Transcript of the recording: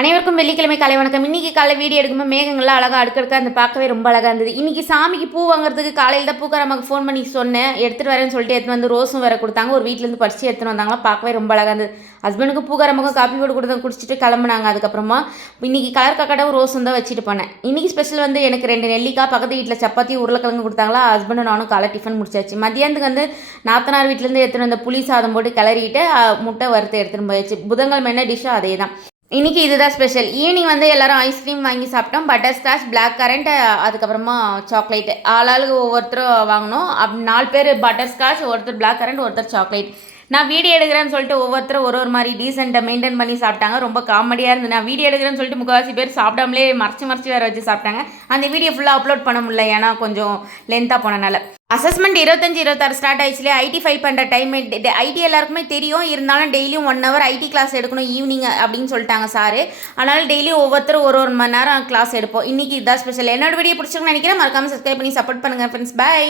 அனைவருக்கும் வெள்ளிக்கிழமை காலை வணக்கம். இன்றைக்கி காலை வீடியோ எடுக்கும்போது மேகங்கள்லாம் அழகாக அடுக்கடுக்க அந்த பார்க்கவே ரொம்ப அழகாக இருந்தது. இன்றைக்கி சாமிக்கு பூ வாங்குறதுக்கு காலையில் தான் பூக்காரம்மாக்கு ஃபோன் பண்ணி சொன்னேன். எடுத்துகிட்டு வரேன்னு சொல்லிட்டு எடுத்துன்னு வந்து ரோஸும் வேறு கொடுத்தாங்க. ஒரு வீட்டிலேருந்து பறித்து எடுத்துன்னு வந்தாங்களா, பார்க்கவே ரொம்ப அழகாக இருந்தது. ஹஸ்பண்டுக்கு பூக்காரம்மாக்கும் காப்பி போட்டு கொடுத்து குடிச்சிட்டு கிளம்புனாங்க. அதுக்கப்புறமா இன்றைக்கி கலர் காக்காவும் ரோஸும் தான் வச்சுட்டு போனேன். இன்றைக்கி ஸ்பெஷல் வந்து எனக்கு 2 நெல்லிக்காய், பக்கத்து வீட்டில் சப்பாத்தி உருளைக்கிழங்கு கொடுத்தாங்களா. ஹஸ்பண்டும் நானும் காலை டிஃபன் முடிச்சாச்சு. மதியானத்துக்கு வந்து நாத்தனார் வீட்டிலேருந்து எடுத்துகிட்டு வந்த புளி சாதம் போட்டு கிளறிட்டு முட்டை வறுத்து எடுத்துகிட்டு போயாச்சு. புதன்கிழமை என்ன டிஷ்ஷோ அதே தான். இன்றைக்கி இதுதான் ஸ்பெஷல். ஈவினிங் வந்து எல்லோரும் ஐஸ்கிரீம் வாங்கி சாப்பிட்டோம். பட்டர் ஸ்காட்ச், பிளாக் கரண்ட், அதுக்கப்புறமா சாக்லேட்டு. ஆளாளுக்கு ஒவ்வொருத்தரும் வாங்கினோம். 4 பேர் பட்டர் ஸ்காட்ச், ஒருத்தர் பிளாக் கரண்ட், ஒருத்தர் சாக்லேட். நான் வீடியோ எடுக்கிறேன்னு சொல்லிட்டு ஒவ்வொருத்தரும் ஒரு மாதிரி டீசெண்டாக மெயின்டைன் பண்ணி சாப்பிட்டாங்க. ரொம்ப காமெடியாக இருந்தது. நான் வீடியோ எடுக்கிறேன்னு சொல்லிட்டு முக்கால்வாசி பேர் சாப்பிடாமலே மறைச்சி வேறு வச்சு சாப்பிட்டாங்க. அந்த வீடியோ ஃபுல்லாக அப்லோட் பண்ண முடியல, ஏன்னா கொஞ்சம் லென்த்தாக போனனால. அசஸ்மெண்ட் 25-26 ஸ்டார்ட் ஆயிடுச்சுலே. ஐடி ஃபைல் பண்ணுற டைம் ஐடி எல்லாருக்குமே தெரியும். இருந்தாலும் டெய்லியும் 1 hour ஐடி கிளாஸ் எடுக்கணும் ஈவினிங் அப்படின்னு சொல்லிட்டாங்க சார். அதனால் டெய்லியும் ஒவ்வொருத்தரும் ஒரு மணி நேரம் கிளாஸ் எடுப்போம். இன்றைக்கி இதுதான் ஸ்பெஷல். என்னோட வீடியோ பிடிச்சிருக்குன்னு நினைக்கிறேன். மறக்காமல் சப்ஸ்கிரைப் பண்ணி சப்போர்ட் பண்ணுங்கள் ஃப்ரெண்ட்ஸ். பை.